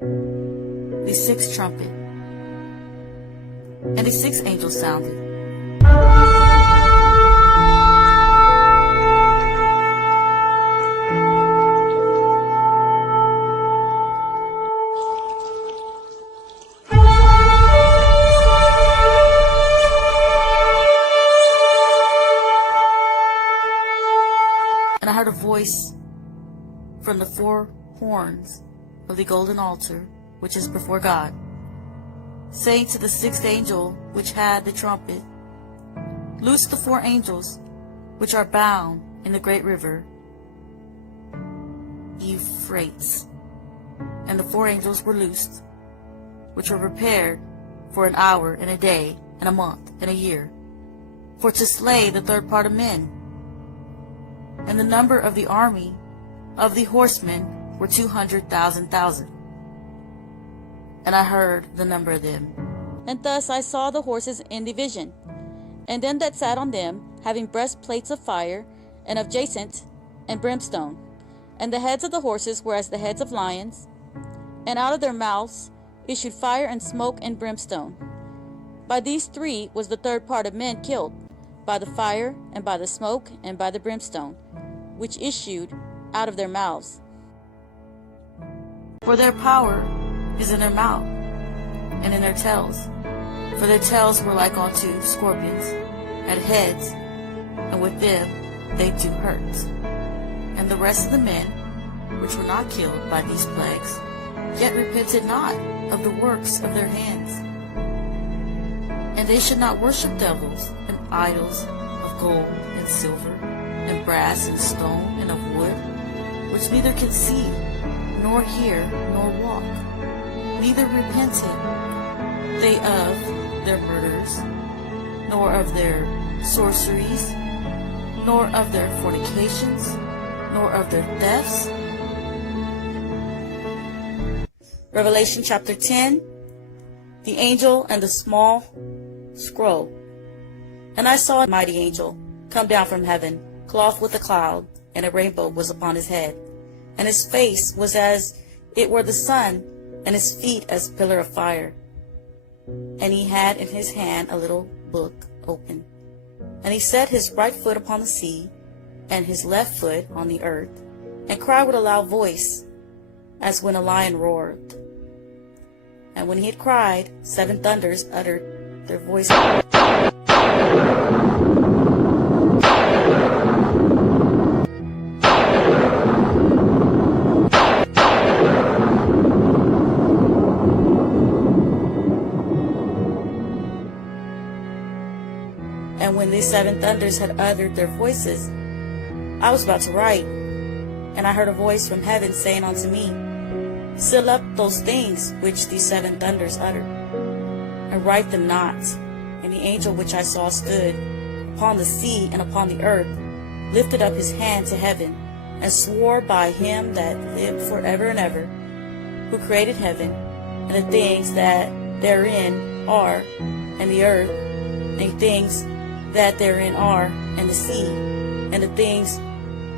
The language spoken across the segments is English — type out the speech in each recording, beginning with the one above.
the sixth trumpet. And the sixth angel sounded. And I heard a voice from the four horns of the golden altar, which is before God, saying to the sixth angel which had the trumpet, Loose the four angels which are bound in the great river Euphrates. And the four angels were loosed, which were prepared for an hour and a day and a month and a year, for to slay the third part of men. And the number of the army of the horsemen were 200,000. And I heard the number of them. And thus I saw the horses in division, and them that sat on them, having breastplates of fire, and of jacinth, and brimstone. And the heads of the horses were as the heads of lions, and out of their mouths issued fire and smoke and brimstone. By these three was the third part of men killed, by the fire, and by the smoke, and by the brimstone, which issued out of their mouths. For their power is in their mouth, and in their tails. For their tails were like unto scorpions, at heads, and with them they do hurt. And the rest of the men, which were not killed by these plagues, yet repented not of the works of their hands. And they should not worship devils and idols of gold and silver, and brass and stone and of wood, which neither can see, nor hear, nor walk, neither repented they of their murders, nor of their sorceries, nor of their fornications, nor of their thefts. Revelation chapter 10, the angel and the small scroll. And I saw a mighty angel come down from heaven, clothed with a cloud, and a rainbow was upon his head. And his face was as it were the sun, and his feet as a pillar of fire. And he had in his hand a little book open. And he set his right foot upon the sea, and his left foot on the earth, and cried with a loud voice, as when a lion roared. And when he had cried, seven thunders uttered their voices. And when these seven thunders had uttered their voices, I was about to write, and I heard a voice from heaven saying unto me, Seal up those things which these seven thunders uttered, and write them not. And the angel which I saw stood upon the sea and upon the earth, lifted up his hand to heaven, and swore by him that lived forever and ever, who created heaven, and the things that therein are, and the earth, and the things that therein are, and the sea, and the things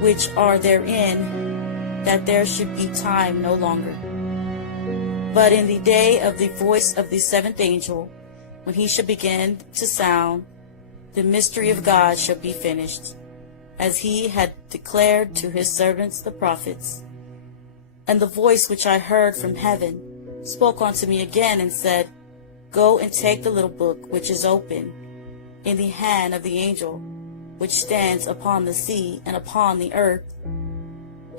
which are therein, that there should be time no longer. But in the day of the voice of the seventh angel, when he shall begin to sound, the mystery of God shall be finished, as he had declared to his servants the prophets. And the voice which I heard from heaven spoke unto me again, and said, Go and take the little book which is open in the hand of the angel which stands upon the sea and upon the earth.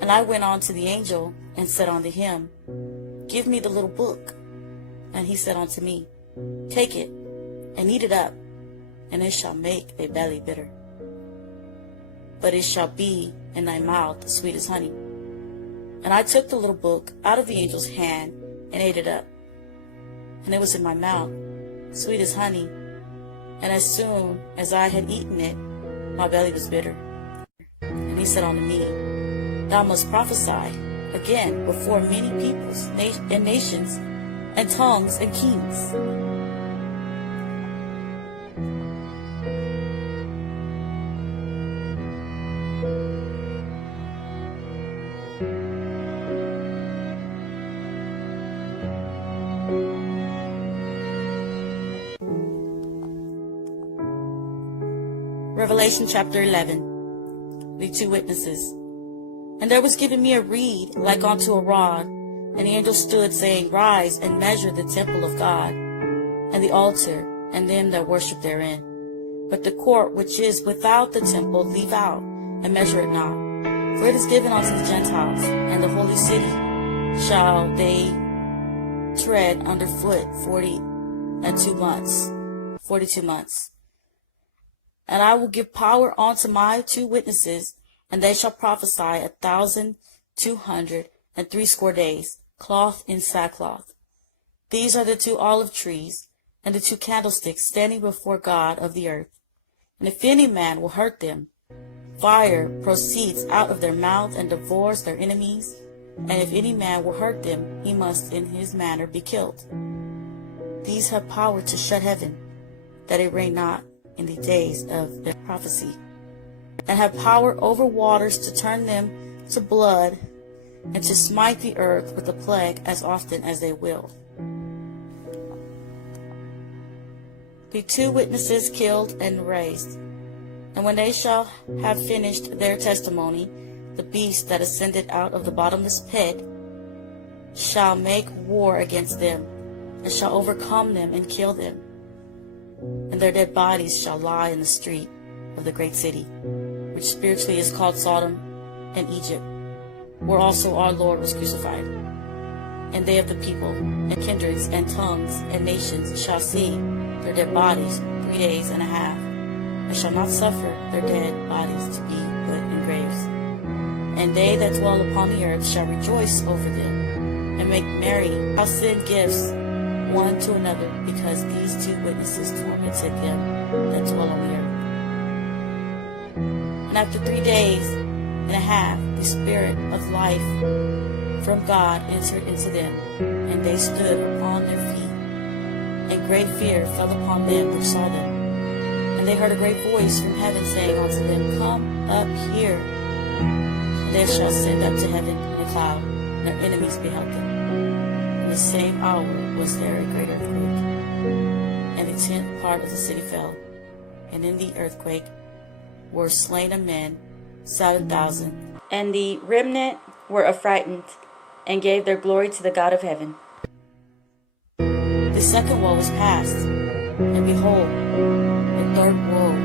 And I went on to the angel, and said unto him, Give me the little book. And he said unto me, Take it, and eat it up, and it shall make thy belly bitter. But it shall be in thy mouth sweet as honey. And I took the little book out of the angel's hand, and ate it up. And it was in my mouth, sweet as honey. And as soon as I had eaten it, my belly was bitter. And he said unto me, Thou must prophesy again before many peoples and nations, and tongues and kings. Revelation chapter 11. The two witnesses. And there was given me a reed like unto a rod, and the angel stood, saying, Rise and measure the temple of God, and the altar, and them that worship therein. But the court which is without the temple leave out, and measure it not. For it is given unto the Gentiles, and the holy city shall they tread under foot 42 months. And I will give power unto my two witnesses, and they shall prophesy 1,260 days, clothed in sackcloth. These are the two olive trees, and the two candlesticks standing before God of the earth. And if any man will hurt them, fire proceeds out of their mouth and devours their enemies. And if any man will hurt them, he must in his manner be killed. These have power to shut heaven, that it rain not in the days of their prophecy, and have power over waters to turn them to blood, and to smite the earth with a plague as often as they will. The two witnesses killed and raised. And when they shall have finished their testimony, the beast that ascended out of the bottomless pit shall make war against them, and shall overcome them and kill them. And their dead bodies shall lie in the street of the great city, which spiritually is called Sodom and Egypt, where also our Lord was crucified. And they of the people, and kindreds, and tongues, and nations shall see their dead bodies 3 days and a half, and shall not suffer their dead bodies to be put in graves. And they that dwell upon the earth shall rejoice over them, and make merry, shall send gifts one to another, because these two witnesses tormented them that dwell on the earth. And after 3 days and a half, the Spirit of life from God entered into them, and they stood upon their feet. And great fear fell upon them which saw them. And they heard a great voice from heaven saying unto them, Come up here. And they shall ascend up to heaven in a cloud, and their enemies beheld them. In the same hour was there a great earthquake, and the 10th part of the city fell. And in the earthquake were slain of men 7,000. And the remnant were affrighted, and gave their glory to the God of heaven. The second woe was past, and behold, the third woe